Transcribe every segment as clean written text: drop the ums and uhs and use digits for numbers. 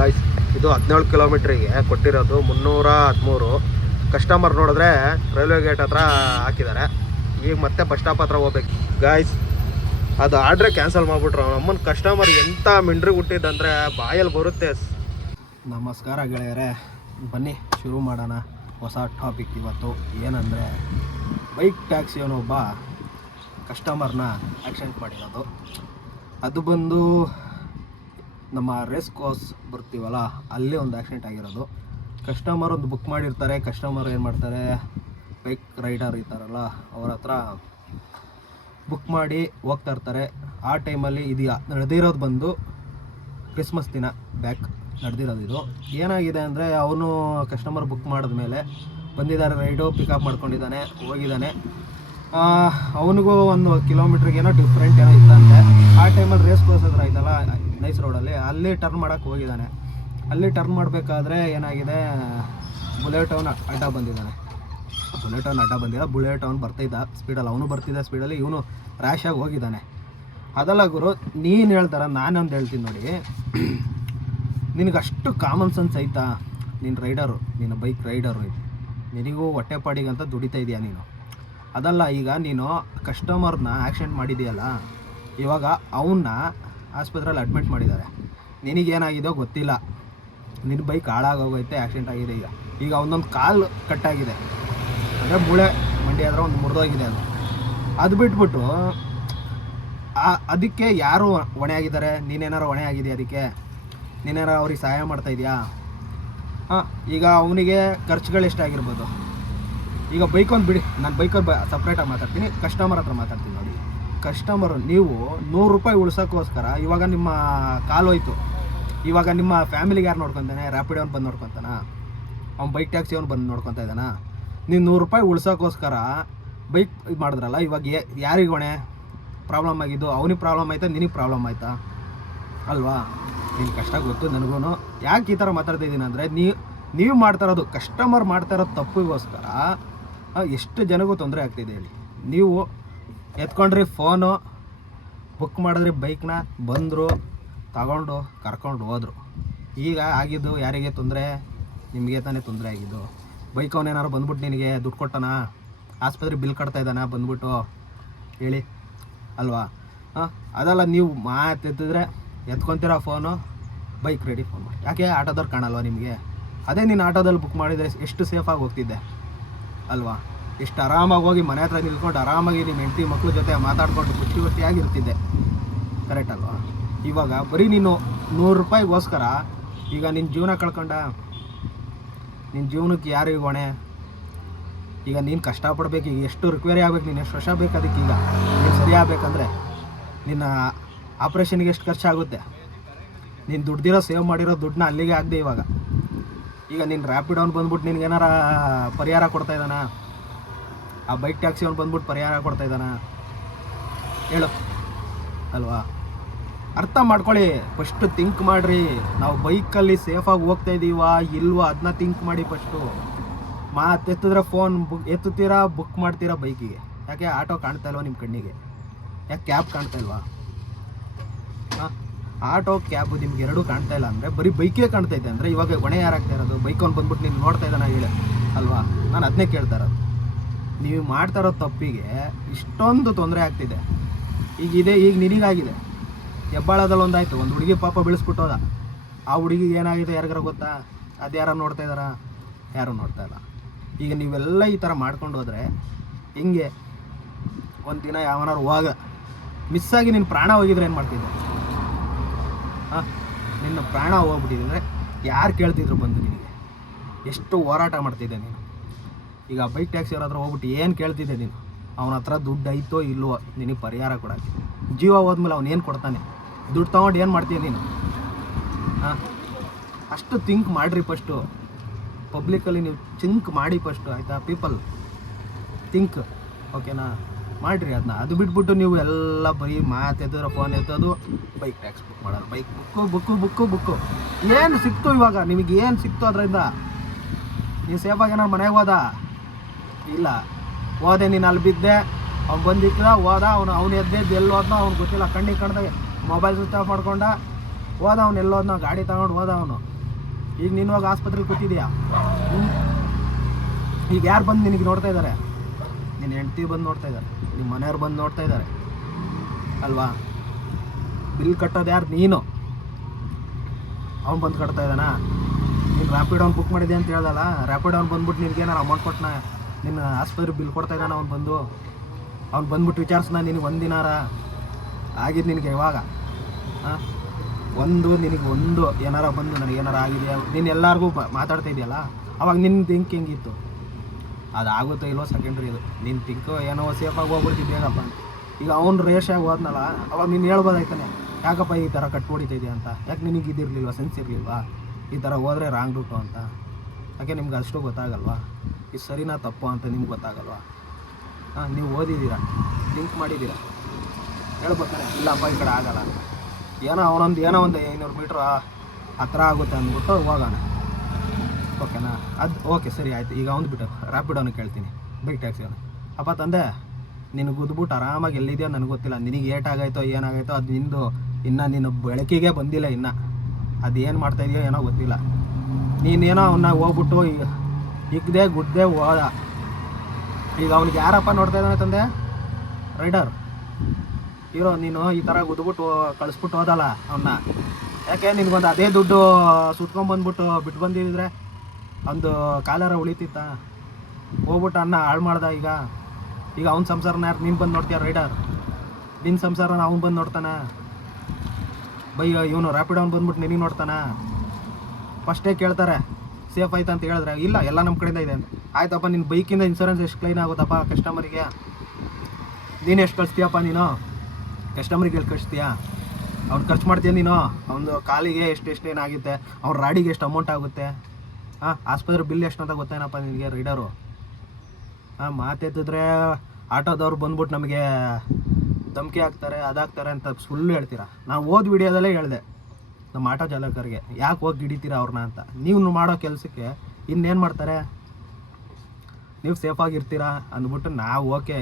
Guys, ಇದು 17 ಕಿಲೋಮೀಟ್ರಿಗೆ ಕೊಟ್ಟಿರೋದು 313. ಕಸ್ಟಮರ್ ನೋಡಿದ್ರೆ ರೈಲ್ವೆ ಗೇಟ್ ಹತ್ರ ಹಾಕಿದ್ದಾರೆ. ಈಗ ಮತ್ತೆ ಬಸ್ ಸ್ಟಾಪ್ ಹತ್ರ ಹೋಗ್ಬೇಕು ಗಾಯ್ಸ್. ಅದು ಆರ್ಡ್ರೆ ಕ್ಯಾನ್ಸಲ್ ಮಾಡಿಬಿಟ್ರು. ನಮ್ಮನ್ನ ಕಸ್ಟಮರ್ ಎಂಥ ಮಿಂಡ್ರಿಗೆ ಹುಟ್ಟಿದ್ದಂದರೆ ಬಾಯಲ್ಲಿ ಬರುತ್ತೆ. ನಮಸ್ಕಾರ ಗೆಳೆಯರೇ, ಬನ್ನಿ ಶುರು ಮಾಡೋಣ ಹೊಸ ಟಾಪಿಕ್. ಇವತ್ತು ಏನಂದರೆ ಬೈಕ್ ಟ್ಯಾಕ್ಸಿಯವನೊಬ್ಬ ಕಸ್ಟಮರ್ನ ಆಕ್ಸಿಡೆಂಟ್ ಮಾಡಿರೋದು. ಅದು ಬಂದು ನಮ್ಮ ರೇಸ್ ಕೋರ್ಸ್ ಬರ್ತೀವಲ್ಲ, ಅಲ್ಲೇ ಒಂದು ಆಕ್ಸಿಡೆಂಟ್ ಆಗಿರೋದು. ಕಸ್ಟಮರ್ ಒಂದು ಬುಕ್ ಮಾಡಿರ್ತಾರೆ. ಕಸ್ಟಮರ್ ಏನು ಮಾಡ್ತಾರೆ, ಬೈಕ್ ರೈಡರ್ ಇರ್ತಾರಲ್ಲ ಅವ್ರ ಹತ್ರ ಬುಕ್ ಮಾಡಿ ಹೋಗ್ತಾ ಇರ್ತಾರೆ. ಆ ಟೈಮಲ್ಲಿ ಇದು ನಡೆದಿರೋದು ಬಂದು ಕ್ರಿಸ್ಮಸ್ ದಿನ ಬ್ಯಾಕ್ ನಡೆದಿರೋದು. ಇದು ಏನಾಗಿದೆ ಅಂದರೆ, ಅವನು ಕಸ್ಟಮರ್ ಬುಕ್ ಮಾಡಿದ್ಮೇಲೆ ಬಂದಿದ್ದಾರೆ, ರೈಡು ಪಿಕಪ್ ಮಾಡ್ಕೊಂಡಿದ್ದಾನೆ, ಹೋಗಿದ್ದಾನೆ. ಅವನಿಗೂ ಒಂದು ಕಿಲೋಮೀಟ್ರಿಗೇನೋ ಡಿಫ್ರೆಂಟ್ ಏನೋ ಇತ್ತಂತೆ. ಆ ಟೈಮಲ್ಲಿ ರೇಸ್ ಕೋರ್ಸ್ ಹತ್ರ ಐತಲ್ಲ ನೈಸ್ ರೋಡಲ್ಲಿ, ಅಲ್ಲಿ ಟರ್ನ್ ಮಾಡೋಕ್ಕೆ ಹೋಗಿದ್ದಾನೆ. ಅಲ್ಲಿ ಟರ್ನ್ ಮಾಡಬೇಕಾದ್ರೆ ಏನಾಗಿದೆ, ಬುಲೆಟ್ ಅವನು ಅಡ್ಡ ಬಂದಿದ್ದಾನೆ. ಬುಲೆಟ್ ಅವನು ಬರ್ತಿದ್ದ ಸ್ಪೀಡಲ್ಲಿ, ಅವನು ಬರ್ತಿದ್ದ ಸ್ಪೀಡಲ್ಲಿ, ಇವನು ರ್ಯಾಶಾಗಿ ಹೋಗಿದ್ದಾನೆ. ಅದಲ್ಲ ಗುರು, ನೀನು ಹೇಳ್ತಾರ, ನಾನೊಂದು ಹೇಳ್ತೀನಿ ನೋಡಿ. ನಿನಗಷ್ಟು ಕಾಮನ್ ಸೆನ್ಸ್ ಐತಾ? ನೀನು ರೈಡರು, ನೀನು ಬೈಕ್ ರೈಡರು, ನಿನಗೂ ಹೊಟ್ಟೆಪಾಡಿಗಂತ ದುಡಿತಾ ಇದೆಯಾ ನೀನು? ಅದಲ್ಲ, ಈಗ ನೀನು ಕಸ್ಟಮರ್ನ ಆಕ್ಸಿಡೆಂಟ್ ಮಾಡಿದೆಯಲ್ಲ, ಇವಾಗ ಅವನ್ನ ಆಸ್ಪತ್ರೆಯಲ್ಲಿ ಅಡ್ಮಿಟ್ ಮಾಡಿದ್ದಾರೆ. ನಿನಗೇನಾಗಿದೆಯೋ ಗೊತ್ತಿಲ್ಲ, ನಿನ್ನ ಬೈಕ್ ಹಾಳಾಗೋಗೈತೆ, ಆಕ್ಸಿಡೆಂಟ್ ಆಗಿದೆ. ಈಗ ಅವನೊಂದು ಕಾಲು ಕಟ್ಟಾಗಿದೆ, ಅಂದರೆ ಮೂಳೆ ಮಂಡಿ ಆದರೆ ಒಂದು ಮುರಿದೋಗಿದೆ. ಅದು ಬಿಟ್ಬಿಟ್ಟು ಅದಕ್ಕೆ ಯಾರು ಹೊಣೆ ಆಗಿದ್ದಾರೆ? ನೀನೇನಾರು ಹೊಣೆ ಆಗಿದೆಯಾ ಅದಕ್ಕೆ? ನೀನೇನಾರು ಅವ್ರಿಗೆ ಸಹಾಯ ಮಾಡ್ತಾಯಿದ್ಯಾ? ಈಗ ಅವನಿಗೆ ಖರ್ಚುಗಳು ಎಷ್ಟಾಗಿರ್ಬೋದು? ಈಗ ಬೈಕೊಂದು ಬಿಡಿ, ನಾನು ಬೈಕಲ್ಲಿ ಸಪ್ರೇಟಾಗಿ ಮಾತಾಡ್ತೀನಿ, ಕಸ್ಟಮರ್ ಹತ್ರ ಮಾತಾಡ್ತೀನಿ ನೋಡಿ. ಕಸ್ಟಮರು, ನೀವು 100 ರೂಪಾಯಿ ಉಳ್ಸೋಕ್ಕೋಸ್ಕರ ಇವಾಗ ನಿಮ್ಮ ಕಾಲು ಹೋಯ್ತು. ಇವಾಗ ನಿಮ್ಮ ಫ್ಯಾಮಿಲಿಗೆ ಯಾರು ನೋಡ್ಕೊತಾನೆ? ರ್ಯಾಪಿಡ್ ಅವ್ನು ಬಂದು ನೋಡ್ಕೊತಾನ? ಅವ್ನು ಬೈಕ್ ಟ್ಯಾಕ್ಸಿ ಅವ್ನು ಬಂದು ನೋಡ್ಕೊತಾ ಇದ್ದಾನ? ನೀವು 100 ರೂಪಾಯಿ ಉಳ್ಸೋಕ್ಕೋಸ್ಕರ ಬೈಕ್ ಇದು ಮಾಡಿದ್ರಲ್ಲ, ಇವಾಗ ಯಾರಿಗೆ ಹೊಣೆ? ಪ್ರಾಬ್ಲಮ್ ಆಗಿದ್ದು ಅವನಿಗೆ ಪ್ರಾಬ್ಲಮ್ ಆಯ್ತಾ, ನಿನಗೆ ಪ್ರಾಬ್ಲಮ್ ಆಯಿತಾ ಅಲ್ವಾ? ನಿನ್ನ ಕಷ್ಟ ಗೊತ್ತು ನನಗೂ. ಯಾಕೆ ಈ ಥರ ಮಾತಾಡ್ತಾ ಇದ್ದೀನಿ ಅಂದರೆ, ನೀವು ಮಾಡ್ತಾ ಇರೋದು, ಕಸ್ಟಮರ್ ಮಾಡ್ತಾ ಇರೋದು ತಪ್ಪಿಗೋಸ್ಕರ ಎಷ್ಟು ಜನಗೂ ತೊಂದರೆ ಆಗ್ತಿದೆ ಹೇಳಿ. ನೀವು ಎತ್ಕೊಂಡ್ರಿ ಫೋನು, ಬುಕ್ ಮಾಡಿದ್ರಿ ಬೈಕ್ನ, ಬಂದರು ತಗೊಂಡು ಕರ್ಕೊಂಡು ಹೋದರು. ಈಗ ಆಗಿದ್ದು ಯಾರಿಗೆ ತೊಂದರೆ? ನಿಮಗೆ ತಾನೇ ತೊಂದರೆ ಆಗಿದ್ದು. ಬೈಕ್ ಅವನೇನಾರು ಬಂದ್ಬಿಟ್ಟು ನಿನಗೆ ದುಡ್ಡು ಕೊಟ್ಟನ? ಆಸ್ಪತ್ರೆ ಬಿಲ್ ಕಟ್ತಾ ಇದ್ದಾನ ಬಂದ್ಬಿಟ್ಟು? ಹೇಳಿ ಅಲ್ವಾ? ಅದಲ್ಲ, ನೀವು ಮಾತೆತ್ತಿದ್ರೆ ಎತ್ಕೊತೀರ ಫೋನು, ಬೈಕ್ ರೆಡಿ ಫೋನ್ ಮಾಡಿ. ಯಾಕೆ ಆಟೋದವ್ರು ಕಾಣಲ್ವ ನಿಮಗೆ? ಅದೇ ನೀನು ಆಟೋದಲ್ಲಿ ಬುಕ್ ಮಾಡಿದರೆ ಎಷ್ಟು ಸೇಫಾಗಿ ಹೋಗ್ತಿದ್ದೆ ಅಲ್ವಾ? ಎಷ್ಟು ಆರಾಮಾಗಿ ಹೋಗಿ ಮನೆ ಹತ್ರ ನಿಲ್ಕೊಂಡು ಆರಾಮಾಗಿ ನಿಮ್ಮ ಹೆಂಡತಿ ಮಕ್ಕಳ ಜೊತೆ ಮಾತಾಡ್ಕೊಂಡು ಖುಷಿಯಾಗಿರ್ತಿದ್ದೆ, ಕರೆಕ್ಟ್ ಅಲ್ವಾ? ಇವಾಗ ಬರೀ ನೀನು 100 ರೂಪಾಯಿಗೋಸ್ಕರ ಈಗ ನಿನ್ನ ಜೀವನ ಕಳ್ಕೊಂಡ. ನಿನ್ನ ಜೀವನಕ್ಕೆ ಯಾರಿಗೆ ಹೊಣೆ? ಈಗ ನೀನು ಕಷ್ಟಪಡ್ಬೇಕು. ಈಗ ಎಷ್ಟು ರಿಕ್ವೈರಿ ಆಗ್ಬೇಕು, ನೀನು ಎಷ್ಟು ವರ್ಷ ಬೇಕು ಅದಕ್ಕೆ? ಈಗ ನೀನು ಸರಿ ಆಗ್ಬೇಕಂದ್ರೆ ನಿನ್ನ ಆಪ್ರೇಷನ್ಗೆ ಎಷ್ಟು ಖರ್ಚಾಗುತ್ತೆ? ನೀನು ದುಡ್ದಿರೋ ಸೇವ್ ಮಾಡಿರೋ ದುಡ್ಡನ್ನ ಅಲ್ಲಿಗೆ ಆಗದೆ. ಈಗ ನೀನು ರ್ಯಾಪಿಡ್ ಅವ್ನು ಬಂದ್ಬಿಟ್ಟು ನಿನ್ಗೇನಾರ ಪರಿಹಾರ ಕೊಡ್ತಾ ಇದ್ದಾನ? ಆ ಬೈಕ್ ಟ್ಯಾಕ್ಸಿ ಅವ್ನು ಬಂದ್ಬಿಟ್ಟು ಪರಿಹಾರ ಕೊಡ್ತಾ ಇದ್ದಾನ? ಹೇಳು ಅಲ್ವಾ? ಅರ್ಥ ಮಾಡ್ಕೊಳ್ಳಿ, ಫಸ್ಟು ಥಿಂಕ್ ಮಾಡಿರಿ. ನಾವು ಬೈಕಲ್ಲಿ ಸೇಫಾಗಿ ಹೋಗ್ತಾ ಇದ್ದೀವಾ ಇಲ್ವಾ ಅದನ್ನ ಥಿಂಕ್ ಮಾಡಿ ಫಸ್ಟು. ಎತ್ತಿದ್ರೆ ಫೋನ್ ಎತ್ತುತ್ತೀರಾ, ಬುಕ್ ಮಾಡ್ತೀರಾ ಬೈಕಿಗೆ. ಯಾಕೆ ಆಟೋ ಕಾಣ್ತಾ ಇಲ್ವಾ ನಿಮ್ಮ ಕಣ್ಣಿಗೆ? ಯಾಕೆ ಕ್ಯಾಬ್ ಕಾಣ್ತಾ ಇಲ್ವಾ? ಆಟೋ ಕ್ಯಾಬು ನಿಮ್ಗೆ ಎರಡೂ ಕಾಣ್ತಾ ಇಲ್ಲ ಅಂದರೆ ಬರೀ ಬೈಕೇ ಕಾಣ್ತಾ ಇದೆ ಅಂದರೆ ಇವಾಗ ಹೊಣೆ ಯಾರಾಗ್ತಾ ಇರೋದು? ಬೈಕ್ ಅವ್ನು ಬಂದ್ಬಿಟ್ಟು ನೀನು ನೋಡ್ತಾ ಇದ್ದಾನ ಹೇಳಿ ಅಲ್ವಾ? ನಾನು ಅದನ್ನೇ ಕೇಳ್ತಾ ಇರೋದು. ನೀವು ಮಾಡ್ತಾ ಇರೋ ತಪ್ಪಿಗೆ ಇಷ್ಟೊಂದು ತೊಂದರೆ ಆಗ್ತಿದೆ. ಈಗ ನಿನಗಾಗಿದೆ. ಹೆಬ್ಬಾಳದಲ್ಲಿ ಒಂದಾಯಿತು, ಒಂದು ಹುಡುಗಿ ಪಾಪ ಬೆಳೆಸ್ಬಿಟ್ಟೋದ. ಆ ಹುಡುಗಿಗೆ ಏನಾಗಿದೆ ಯಾರಿಗಾರ ಗೊತ್ತಾ? ಅದು ಯಾರು ನೋಡ್ತಾ ಇದ್ದಾರಾ? ಯಾರೂ ನೋಡ್ತಾ ಇಲ್ಲ. ಈಗ ನೀವೆಲ್ಲ ಈ ಥರ ಮಾಡ್ಕೊಂಡು ಹೋದರೆ ಹಿಂಗೆ ಒಂದು ದಿನ ಯಾವನಾರು ಮಿಸ್ಸಾಗಿ ನಿನ್ನ ಪ್ರಾಣ ಹೋಗಿದ್ರೆ ಏನು ಮಾಡ್ತಿದ್ದೆ? ನಿನ್ನ ಪ್ರಾಣ ಹೋಗ್ಬಿಟ್ಟಿದ್ರೆ ಯಾರು ಕೇಳ್ತಿದ್ರು ಬಂದು ನಿನಗೆ? ಎಷ್ಟು ಹೋರಾಟ ಮಾಡ್ತಿದ್ದೆ ನೀನು? ಈಗ ಬೈಕ್ ಟ್ಯಾಕ್ಸಿ ಅವ್ರ ಹತ್ರ ಹೋಗ್ಬಿಟ್ಟು ಏನು ಕೇಳ್ತಿದ್ದೆ ನೀನು? ಅವನ ಹತ್ರ ದುಡ್ಡು ಐತೋ ಇಲ್ವೋ ನಿನಗೆ ಪರಿಹಾರ ಕೊಡೋಕ್ಕೆ? ಜೀವ ಹೋದ್ಮೇಲೆ ಅವ್ನು ಏನು ಕೊಡ್ತಾನೆ? ದುಡ್ಡು ತೊಗೊಂಡು ಏನು ಮಾಡ್ತೀಯ ನೀನು? ಅಷ್ಟು ಥಿಂಕ್ ಮಾಡಿರಿ ಫಸ್ಟು. ಪಬ್ಲಿಕಲ್ಲಿ ನೀವು ಥಿಂಕ್ ಮಾಡಿ ಫಸ್ಟು, ಆಯಿತಾ? ಪೀಪಲ್ ಥಿಂಕ್, ಓಕೆನಾ? ಮಾಡಿರಿ ಅದನ್ನ. ಅದು ಬಿಟ್ಬಿಟ್ಟು ನೀವು ಎಲ್ಲ ಬರೀ ಮಾತೆತ್ತಿದ್ರೆ ಫೋನ್ ಎತ್ತೋದು, ಬೈಕ್ ಟ್ಯಾಕ್ಸ್ ಬುಕ್ ಮಾಡೋದು, ಬೈಕ್ ಬುಕ್ಕು ಏನು ಸಿಕ್ತು ಇವಾಗ? ನಿಮಗೆ ಏನು ಸಿಕ್ತು ಅದರಿಂದ? ನೀವು ಸೇಫಾಗಿ ಏನಾರು ಮನೆಗೆ ಹೋದ? ಇಲ್ಲ. ಹೋದೆ ನೀನು, ಅಲ್ಲಿ ಬಿದ್ದೆ, ಅವ್ನು ಬಂದಿದ್ದ ಹೋದ, ಅವನು ಎದ್ದೆದ್ದು ಎಲ್ಲಿ ಹೋದ್ನೋ ಅವ್ನು ಗೊತ್ತಿಲ್ಲ. ಕಣ್ಣಿಗೆ ಕಾಣ್ದಾಗ ಮೊಬೈಲ್ ಸ್ವಿಚ್ ಆಫ್ ಮಾಡ್ಕೊಂಡ, ಹೋದ ಅವ್ನು ಎಲ್ಲೋದ್ನ ಗಾಡಿ ತಗೊಂಡು ಹೋದ ಅವನು. ಈಗ ನೀನು ಹೋಗಿ ಆಸ್ಪತ್ರೆಗೆ ಕೂತಿದ್ಯಾ. ಈಗ ಯಾರು ಬಂದು ನಿನಗೆ ನೋಡ್ತಾ ಇದ್ದಾರೆ? ನಿನ್ನ ಹೆಂಡತಿ ಬಂದು ನೋಡ್ತಾ ಇದ್ದಾರೆ, ನಿಮ್ಮ ಮನೆಯವ್ರು ಬಂದು ನೋಡ್ತಾ ಇದ್ದಾರೆ ಅಲ್ವಾ? ಬಿಲ್ ಕಟ್ಟೋದು ಯಾರು? ನೀನು. ಅವ್ನು ಬಂದು ಕಟ್ತಾ ಇದ್ದಾನಾ? ನೀನು ರ್ಯಾಪಿಡ್ ಅವ್ನು ಬುಕ್ ಮಾಡಿದೆ ಅಂತ ಹೇಳ್ದಲ್ಲ, ರ್ಯಾಪಿಡ್ ಅವ್ನು ಬಂದ್ಬಿಟ್ಟು ನಿನಗೇನಾರು ಅಮೌಂಟ್ ಕೊಟ್ಟನ? ನಿನ್ನ ಆಸ್ಪತ್ರೆ ಬಿಲ್ ಕೊಡ್ತಾ ಇದ್ದಾನ ಅವ್ನು ಬಂದು? ಅವ್ನು ಬಂದ್ಬಿಟ್ಟು ವಿಚಾರಿಸ್ನ ನಿನಗೆ ಒಂದಿನಾರ ಆಗಿದ್ದು ನಿನಗೆ ಇವಾಗ? ಹಾಂ, ನಿನಗೆ ಏನಾರ ಬಂದು ನನಗೇನಾರ ಆಗಿದೆಯಾ? ನೀನು ಎಲ್ಲರಿಗೂ ಮಾತಾಡ್ತಾ ಇದೆಯಲ್ಲ, ಅವಾಗ ನಿನ್ನ ಥಿಂಕ್ ಹೆಂಗಿತ್ತು? ಅದಾಗುತ್ತೋ ಇಲ್ಲೋ ಸೆಕೆಂಡ್ರಿ. ಇದು ನೀನು ತಿಂಕು ಏನೋ ಸೇಫಾಗಿ ಹೋಗ್ಬಿಡ್ತಿದ್ದೆ ಬೇಗಪ್ಪ. ಈಗ ಅವ್ನು ರೇಷಾಗಿ ಹೋದ್ನಲ್ಲ, ಅವಾಗ ನೀನು ಹೇಳ್ಬೋದಾಯ್ತಾನೆ, ಯಾಕಪ್ಪ ಈ ಥರ ಕಟ್ಬಿಡಿತಿದ್ಯಾ ಅಂತ. ಯಾಕೆ ನಿನಗೆ ಇದಿರಲಿಲ್ವ, ಸೆನ್ಸ್ ಇರಲಿಲ್ವಾ? ಈ ಥರ ಹೋದರೆ ರಾಂಗ್ ರೂಟು ಅಂತ. ಯಾಕೆ ನಿಮ್ಗೆ ಅಷ್ಟು ಗೊತ್ತಾಗಲ್ವಾ? ಇದು ಸರಿನಾ ತಪ್ಪು ಅಂತ ನಿಮ್ಗೆ ಗೊತ್ತಾಗಲ್ವಾ? ಹಾಂ, ನೀವು ಓದಿದ್ದೀರಾ, ಥಿಂಕ್ ಮಾಡಿದ್ದೀರಾ, ಹೇಳ್ಬೇಕಾರೆ ಇಲ್ಲಪ್ಪ ಈ ಕಡೆ ಆಗಲ್ಲ, ಏನೋ ಅವನೊಂದು 500 ಮೀಟ್ರ್ ಹತ್ರ ಆಗುತ್ತೆ ಅಂದ್ಬಿಟ್ಟು ಹೋಗೋಣ. ಓಕೆನಾ? ಅದು ಓಕೆ, ಸರಿ ಆಯಿತು. ಈಗ ಅವ್ನು ಬಿಟ್ಟು ರ್ಯಾಪಿಡೋನು ಕೇಳ್ತೀನಿ, ಬೈಕ್ ಟ್ಯಾಕ್ಸಿ ಅವನು. ಅಪ್ಪ ತಂದೆ, ನಿನಗೆ ಗುದ್ಬಿಟ್ಟು ಆರಾಮಾಗಿ ಎಲ್ಲಿದೆಯೋ ನನಗೆ ಗೊತ್ತಿಲ್ಲ, ನಿನಗೆ ಏಟಾಗೈತೋ ಏನಾಗೈತೋ ಅದು ನಿಂದು, ಇನ್ನು ನಿನ್ನ ಬೆಳಕಿಗೆ ಬಂದಿಲ್ಲ, ಇನ್ನು ಅದು ಏನು ಮಾಡ್ತಾಯಿದೆಯೋ ಏನೋ ಗೊತ್ತಿಲ್ಲ. ನೀನೇನೋ ಅವನ್ನ ಹೋಗ್ಬಿಟ್ಟು ಇಗ್ದೆ ಗುಡ್ದೆ ಹೋದ. ಈಗ ಅವ್ನಿಗೆ ಯಾರಪ್ಪ ನೋಡ್ತಾ ಇದ್ದಾನೆ ತಂದೆ? ರೈಡರ್ ಇರೋ. ನೀನು ಈ ಥರ ಗುದ್ಬಿಟ್ಟು ಕಳಿಸ್ಬಿಟ್ಟು ಹೋದಲ್ಲ ಅವನ್ನ, ಯಾಕೆ ನಿನಗೊಂದು ಅದೇ ದುಡ್ಡು ಸುಟ್ಕೊಂಬಂದ್ಬಿಟ್ಟು ಬಿಟ್ಟು ಬಂದಿದ್ರೆ ಒಂದು ಕಾಲಾರ ಉಳಿತಿತ್ತ? ಹೋಗ್ಬಿಟ್ಟು ಅನ್ನ ಹಾಳು ಮಾಡ್ದ. ಈಗ ಅವ್ನ ಸಂಸಾರನ ಯಾರು ನೀನು ಬಂದು ನೋಡ್ತೀಯ? ರೈಡರ್ ನಿನ್ನ ಸಂಸಾರನ ಅವ್ನು ಬಂದು ನೋಡ್ತಾನೆ? ಇವನು ರ್ಯಾಪಿಡ್ ಅವ್ನು ಬಂದ್ಬಿಟ್ಟು ನಿನಗೆ ನೋಡ್ತಾನೆ? ಫಸ್ಟೇ ಕೇಳ್ತಾರೆ ಸೇಫ್ ಆಯ್ತು ಅಂತ ಹೇಳಿದ್ರೆ, ಇಲ್ಲ ಎಲ್ಲ ನಮ್ಮ ಕಡೆಯಿಂದ ಇದೆ ಅಂತ. ಆಯ್ತಪ್ಪ, ನಿನ್ನ ಬೈಕಿಂದ ಇನ್ಸೂರೆನ್ಸ್ ಎಷ್ಟು ಕ್ಲೈನ್ ಆಗುತ್ತಪ್ಪ ಕಸ್ಟಮರಿಗೆ? ನೀನು ಎಷ್ಟು ಕಳಿಸ್ತೀಯಪ್ಪ? ನೀನು ಕಸ್ಟಮರಿಗೆ ಎಷ್ಟು ಕಳಿಸ್ತೀಯಾ? ಅವ್ನು ಖರ್ಚು ಮಾಡ್ತೀಯ ನೀನು? ಅವನು ಕಾಲಿಗೆ ಏನಾಗುತ್ತೆ, ಅವ್ನ ರಾಡಿಗೆ ಎಷ್ಟು ಅಮೌಂಟ್ ಆಗುತ್ತೆ? ಹಾಂ, ಆಸ್ಪತ್ರೆ ಬಿಲ್ ಎಷ್ಟು ಅಂತ ಗೊತ್ತೇನಪ್ಪ ನಿನಗೆ? ರೈಡರು ಹಾಂ, ಮಾತೆತ್ತಿದ್ರೆ ಆಟೋದವ್ರು ಬಂದ್ಬಿಟ್ಟು ನಮಗೆ ಧಮಕಿ ಹಾಕ್ತಾರೆ, ಅದಾಗ್ತಾರೆ ಅಂತ ಸುಳ್ಳು ಹೇಳ್ತೀರಾ. ನಾವು ಓದ್ ವಿಡಿಯೋದಲ್ಲೇ ಹೇಳಿದೆ ನಮ್ಮ ಆಟೋ ಚಾಲಕರಿಗೆ, ಯಾಕೆ ಹೋಗಿ ಹಿಡಿತೀರಾ ಅವ್ರನ್ನ ಅಂತ. ನೀವು ಮಾಡೋ ಕೆಲಸಕ್ಕೆ ಇನ್ನೇನು ಮಾಡ್ತಾರೆ? ನೀವು ಸೇಫಾಗಿರ್ತೀರಾ ಅಂದ್ಬಿಟ್ಟು ನಾವು ಓಕೆ,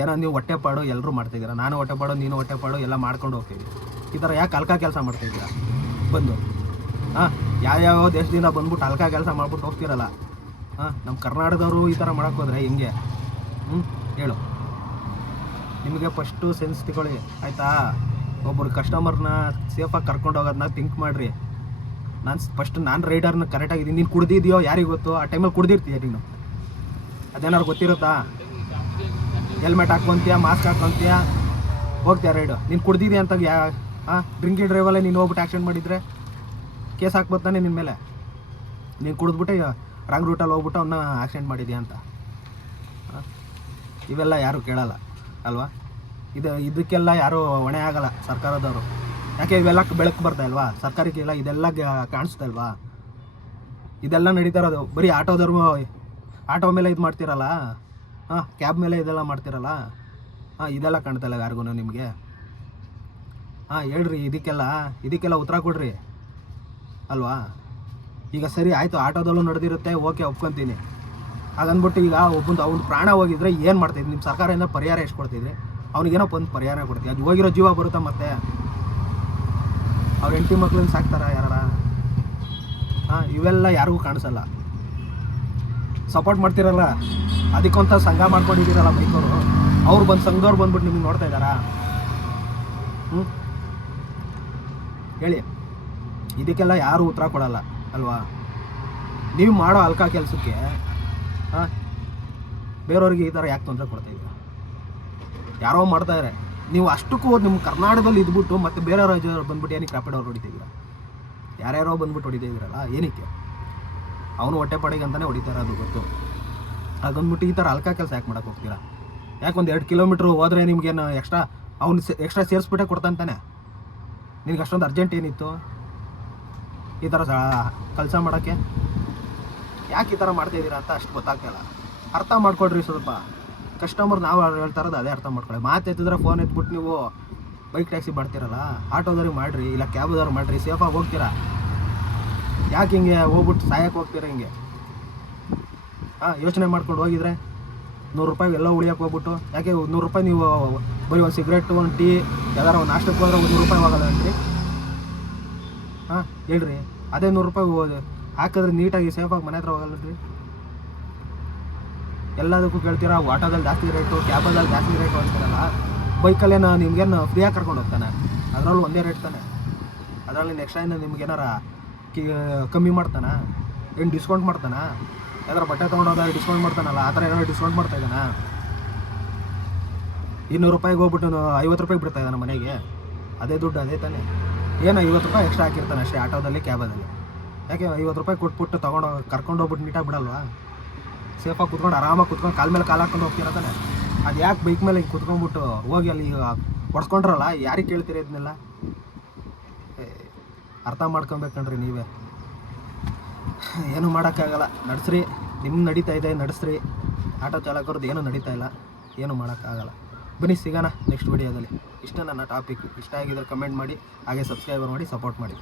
ಏನೋ ನೀವು ಹೊಟ್ಟೆಪಾಡು ಎಲ್ಲರೂ ಮಾಡ್ತಾಯಿದ್ದೀರಾ, ನಾನು ಹೊಟ್ಟೆಪಾಡು, ನೀನು ಹೊಟ್ಟೆಪಾಡು ಎಲ್ಲ ಮಾಡ್ಕೊಂಡು ಹೋಗ್ತೀವಿ. ಈ ಥರ ಯಾಕೆ ಹಲ್ಕ ಕೆಲಸ ಮಾಡ್ತಾಯಿದ್ದೀರಾ ಬಂದು? ಹಾಂ, ಯಾವ್ಯಾವ ದೇಶದಿಂದ ಬಂದ್ಬಿಟ್ಟು ಹಲ್ಕ ಕೆಲಸ ಮಾಡ್ಬಿಟ್ಟು ಹೋಗ್ತಿರಲ್ಲ. ಹಾಂ, ನಮ್ಮ ಕರ್ನಾಟಕದವರು ಈ ಥರ ಮಾಡೋಕ್ಕೆ ಹೋದರೆ ಹೆಂಗೆ? ಹೇಳು. ನಿಮಗೆ ಫಸ್ಟು ಸೆನ್ಸ್ ತಗೊಳ್ಳಿ, ಆಯಿತಾ? ಒಬ್ಬರು ಕಸ್ಟಮರ್ನ ಸೇಫಾಗಿ ಕರ್ಕೊಂಡು ಹೋಗೋದನ್ನ ಥಿಂಕ್ ಮಾಡಿರಿ. ನಾನು ರೈಡರ್ನ ಕರೆಕ್ಟಾಗಿದ್ದೀನಿ. ನೀನು ಕುಡ್ದಿದ್ಯೋ ಯಾರಿಗೆ ಗೊತ್ತು? ಆ ಟೈಮಲ್ಲಿ ಕುಡ್ದಿರ್ತೀಯ ನೀನು, ಅದೇನಾದ್ರು ಗೊತ್ತಿರುತ್ತಾ? ಹೆಲ್ಮೆಟ್ ಹಾಕ್ಕೊಂತೀಯ, ಮಾಸ್ಕ್ ಹಾಕ್ಕೊಂತೀಯ, ಹೋಗ್ತೀಯ ರೈಡು. ನೀನು ಕುಡ್ದಿದ್ಯಾ ಅಂತ ಡ್ರಿಂಕಿ ಡ್ರೈವಲ್ಲೇ ನೀನು ಹೋಗ್ಬಿಟ್ಟು ಆ್ಯಕ್ಸಿಡೆಂಟ್ ಮಾಡಿದರೆ ಕೇಸ್ ಹಾಕ್ಬೋತಾನೆ ನಿನ್ನ ಮೇಲೆ. ನೀನು ಕುಡಿದ್ಬಿಟ್ಟೆ ರಾಂಗ್ ರೂಟಲ್ಲಿ ಹೋಗ್ಬಿಟ್ಟು ಅವನ್ನ ಆಕ್ಸಿಡೆಂಟ್ ಮಾಡಿದ್ಯಾ ಅಂತ. ಇವೆಲ್ಲ ಯಾರೂ ಕೇಳಲ್ಲ ಅಲ್ವಾ? ಇದಕ್ಕೆಲ್ಲ ಯಾರೂ ಹೊಣೆ ಆಗಲ್ಲ ಸರ್ಕಾರದವರು. ಯಾಕೆ ಇವೆಲ್ಲ ಬೆಳಕು ಬರ್ತಾ ಇಲ್ವಾ ಸರ್ಕಾರಕ್ಕೆಲ್ಲ? ಇದೆಲ್ಲ ಕಾಣಿಸ್ತಾ ಇಲ್ವಾ? ಇದೆಲ್ಲ ನಡೀತಾ ಇರೋದು ಬರೀ ಆಟೋ ಮೇಲೆ ಇದು ಮಾಡ್ತಿರಲ್ಲ, ಹಾಂ, ಕ್ಯಾಬ್ ಮೇಲೆ ಇದೆಲ್ಲ ಮಾಡ್ತಿರಲ್ಲ. ಹಾಂ, ಇದೆಲ್ಲ ಕಾಣ್ತಾ ಇಲ್ಲ ಯಾರಿಗೂ ನಿಮಗೆ? ಹಾಂ, ಹೇಳ್ರಿ, ಇದಕ್ಕೆಲ್ಲ ಉತ್ತರ ಕೊಡ್ರಿ ಅಲ್ವಾ? ಈಗ ಸರಿ ಆಯಿತು, ಆಟೋದಲ್ಲೂ ನಡೆದಿರುತ್ತೆ, ಓಕೆ ಒಪ್ಕೊತೀನಿ. ಹಾಗಂದ್ಬಿಟ್ಟು ಈಗ ಅವ್ನ ಪ್ರಾಣ ಹೋಗಿದ್ರೆ ಏನು ಮಾಡ್ತಾಯಿದ್ರಿ? ನಿಮ್ಮ ಸರ್ಕಾರದಿಂದ ಪರಿಹಾರ ಎಷ್ಟು ಕೊಡ್ತಿದ್ರಿ? ಅವ್ನಿಗೇನೋ ಒಂದು ಪರಿಹಾರ ಕೊಡ್ತೀವಿ, ಅದು ಹೋಗಿರೋ ಜೀವ ಬರುತ್ತಾ ಮತ್ತೆ? ಅವ್ರ ಹೆಂಡತಿ ಮಕ್ಳನ್ನ ಸಾಕ್ತಾರ ಯಾರ? ಹಾಂ, ಇವೆಲ್ಲ ಯಾರಿಗೂ ಕಾಣಿಸಲ್ಲ. ಸಪೋರ್ಟ್ ಮಾಡ್ತಿರಲ್ಲ, ಅದಕ್ಕೊಂತ ಸಂಘ ಮಾಡ್ಕೊಂಡಿದ್ದೀರಲ್ಲ ಬೈಕವರು, ಅವ್ರು ಬಂದು ಸಂಘದವ್ರು ಬಂದ್ಬಿಟ್ಟು ನಿಮ್ಗೆ ನೋಡ್ತಾ ಇದ್ದಾರಾ? ಹೇಳಿ. ಇದಕ್ಕೆಲ್ಲ ಯಾರೂ ಉತ್ತರ ಕೊಡಲ್ಲ ಅಲ್ವಾ? ನೀವು ಮಾಡೋ ಹಲ್ಕ ಕೆಲಸಕ್ಕೆ ಬೇರೆಯವ್ರಿಗೆ ಈ ಥರ ಯಾಕೆ ತೊಂದರೆ ಕೊಡ್ತಾಯಿದ್ದೀರ? ಯಾರೋ ಮಾಡ್ತಾಯಿದ್ದಾರೆ, ನೀವು ಅಷ್ಟಕ್ಕೂ ನಿಮ್ಮ ಕರ್ನಾಟಕದಲ್ಲಿ ಇದ್ಬಿಟ್ಟು ಮತ್ತು ಬೇರೆ ರಾಜ್ಯದವ್ರು ಬಂದ್ಬಿಟ್ಟು ಏನಕ್ಕೆ ರ್ಯಾಪಿಡ್ ಅವ್ರು ಹೊಡಿತಿದ್ದೀರ? ಯಾರ್ಯಾರೋ ಬಂದ್ಬಿಟ್ಟು ಹೊಡಿತಾಯಿದ್ದೀರಲ್ಲ, ಏನಕ್ಕೆ? ಅವನು ಹೊಟ್ಟೆಪಾಡಿಗೆ ಅಂತಲೇ ಹೊಡಿತಾರೆ, ಅದು ಗೊತ್ತು. ಅದೊಂದ್ಬಿಟ್ಟು ಈ ಥರ ಹಲ್ಕ ಕೆಲಸ ಯಾಕೆ ಮಾಡೋಕ್ಕೆ ಹೋಗ್ತೀರಾ? ಯಾಕೆ ಒಂದು 2 ಕಿಲೋಮೀಟ್ರ್ ಹೋದರೆ ನಿಮ್ಗೇನು ಎಕ್ಸ್ಟ್ರಾ ಸೇರಿಸ್ಬಿಟ್ಟೆ ಕೊಡ್ತಾನೆ? ನಿನಗೆ ಅಷ್ಟೊಂದು ಅರ್ಜೆಂಟ್ ಏನಿತ್ತು ಈ ಥರ ಕೆಲಸ ಮಾಡೋಕ್ಕೆ? ಯಾಕೆ ಈ ಥರ ಮಾಡ್ತಾಯಿದ್ದೀರಾ ಅಂತ ಅಷ್ಟು ಗೊತ್ತಾಗ್ತಾಯಿಲ್ಲ. ಅರ್ಥ ಮಾಡ್ಕೊಡ್ರಿ ಸ್ವಲ್ಪ. ಕಸ್ಟಮರ್ ನಾವು ಹೇಳ್ತಾ ಇರೋದು ಅದೇ ಅರ್ಥ ಮಾಡ್ಕೊಳ್ಳಿ. ಎತ್ತಿದ್ರೆ ಫೋನ್ ಎತ್ಬಿಟ್ಟು ನೀವು ಬೈಕ್ ಟ್ಯಾಕ್ಸಿ ಮಾಡ್ತೀರಲ್ಲ, ಆಟೋದವ್ರಿಗೆ ಮಾಡಿರಿ, ಇಲ್ಲ ಕ್ಯಾಬ್ದವ್ರು ಮಾಡಿರಿ, ಸೇಫಾಗಿ ಹೋಗ್ತೀರಾ. ಯಾಕೆ ಹಿಂಗೆ ಹೋಗ್ಬಿಟ್ಟು ಸಾಯಕ್ಕೆ ಹೋಗ್ತೀರಾ ಹಿಂಗೆ? ಯೋಚನೆ ಮಾಡ್ಕೊಂಡು ಹೋಗಿದ್ರೆ ₹100 ಎಲ್ಲ ಉಳಿಯೋಕೆ ಹೋಗ್ಬಿಟ್ಟು, ಯಾಕೆ ₹100 ನೀವು ಬರೀ ಒಂದು ಸಿಗರೇಟು, ಒಂದು ಟೀ, ಯಾವ್ದಾರ ಒಂದು ನಾಷ್ಟಕ್ಕೆ ಹೋದ್ರೆ ₹100 ಹೋಗಲ್ಲ ಅಂತೀರಿ? ಹಾಂ ಹೇಳ್ರಿ, ಅದೇ 100 ರೂಪಾಯಿ ಹೋಗೋದು ಹಾಕಿದ್ರೆ ನೀಟಾಗಿ ಸೇಫಾಗಿ ಮನೆ ಹತ್ರ ಹೋಗಲ್ರಿ. ಎಲ್ಲದಕ್ಕೂ ಕೇಳ್ತೀರಾ ಆಟೋದಲ್ಲಿ ಜಾಸ್ತಿ ರೇಟು, ಕ್ಯಾಬಲ್ಲಿ ಜಾಸ್ತಿ ರೇಟು ಅಂತಾರಲ್ಲ. ಬೈಕಲ್ಲೇನು ನಿಮ್ಗೇನು ಫ್ರೀಯಾಗಿ ಕರ್ಕೊಂಡು ಹೋಗ್ತಾನೆ, ಅದರಲ್ಲೂ ಒಂದೇ ರೇಟ್ ತಾನೆ. ಅದರಲ್ಲಿ ನೆಕ್ಸ್ಟ್ ಟೈಮ್ ನಿಮ್ಗೇನಾರ ಕಮ್ಮಿ ಮಾಡ್ತಾನೆ, ಏನು ಡಿಸ್ಕೌಂಟ್ ಮಾಡ್ತಾನೆ? ಯಾವ್ದಾರು ಬಟ್ಟೆ ತೊಗೊಂಡೋದಾಗ ಡಿಸ್ಕೌಂಟ್ ಮಾಡ್ತಾನಲ್ಲ, ಆ ಥರ ಏನಾದ್ರು ಡಿಸ್ಕೌಂಟ್ ಮಾಡ್ತಾಯಿದ್ದಾನೆ? 200 ರೂಪಾಯಿಗೆ ಹೋಗ್ಬಿಟ್ಟು 50 ರೂಪಾಯಿಗೆ ಬಿಡ್ತಾ ಇದ್ದಾನೆ ಮನೆಗೆ. ಅದೇ ದುಡ್ಡು ಅದೇ ತಾನೆ. ಏನು 50 ರೂಪಾಯಿ ಎಕ್ಸ್ಟ್ರಾ ಹಾಕಿರ್ತಾನೆ ಅಷ್ಟೇ ಆಟೋದಲ್ಲಿ, ಕ್ಯಾಬಲ್ಲಿ. ಯಾಕೆ 50 ರೂಪಾಯಿ ಕೊಟ್ಬಿಟ್ಟು ಕರ್ಕೊಂಡು ಹೋಗ್ಬಿಟ್ಟು ನೀಟಾಗಿ ಬಿಡಲ್ವಾ? ಸೇಫಾಗಿ ಕುತ್ಕೊಂಡು ಆರಾಮಾಗಿ ಕುತ್ಕೊಂಡು ಕಾಲ ಮೇಲೆ ಕಾಲು ಹಾಕ್ಕೊಂಡು ಹೋಗ್ತೀರ ತಾನೆ. ಅದು ಯಾಕೆ ಬೈಕ್ ಮೇಲೆ ಹಿಂಗೆ ಕುತ್ಕೊಂಡ್ಬಿಟ್ಟು ಹೋಗಿ ಅಲ್ಲಿ ಹೊಡ್ಸ್ಕೊಂಡ್ರಲ್ಲ, ಯಾರಿಗೆ ಕೇಳ್ತೀರಿ ಇದನ್ನೆಲ್ಲ? ಅರ್ಥ ಮಾಡ್ಕೊಬೇಕಣ್ರಿ ನೀವೇ. ಏನೂ ಮಾಡೋಕ್ಕಾಗಲ್ಲ, ನಡೆಸ್ರಿ. ನಿಮ್ಮ ನಡೀತಾ ಇದೆ ನಡೆಸ್ರಿ. ಆಟೋ ಚಾಲಕರದ್ದು ಏನೂ ನಡೀತಾ ಇಲ್ಲ, ಏನೂ ಮಾಡೋಕ್ಕಾಗಲ್ಲ. ಬನ್ನಿ ಸಿಗೋಣ ನೆಕ್ಸ್ಟ್ ವೀಡಿಯೋದಲ್ಲಿ. ಇಷ್ಟ ನನ್ನ ಟಾಪಿಕ್. ಇಷ್ಟ ಆಗಿದ್ರೆ ಕಮೆಂಟ್ ಮಾಡಿ, ಹಾಗೆ ಸಬ್ಸ್ಕ್ರೈಬರ್ ಮಾಡಿ, ಸಪೋರ್ಟ್ ಮಾಡಿ.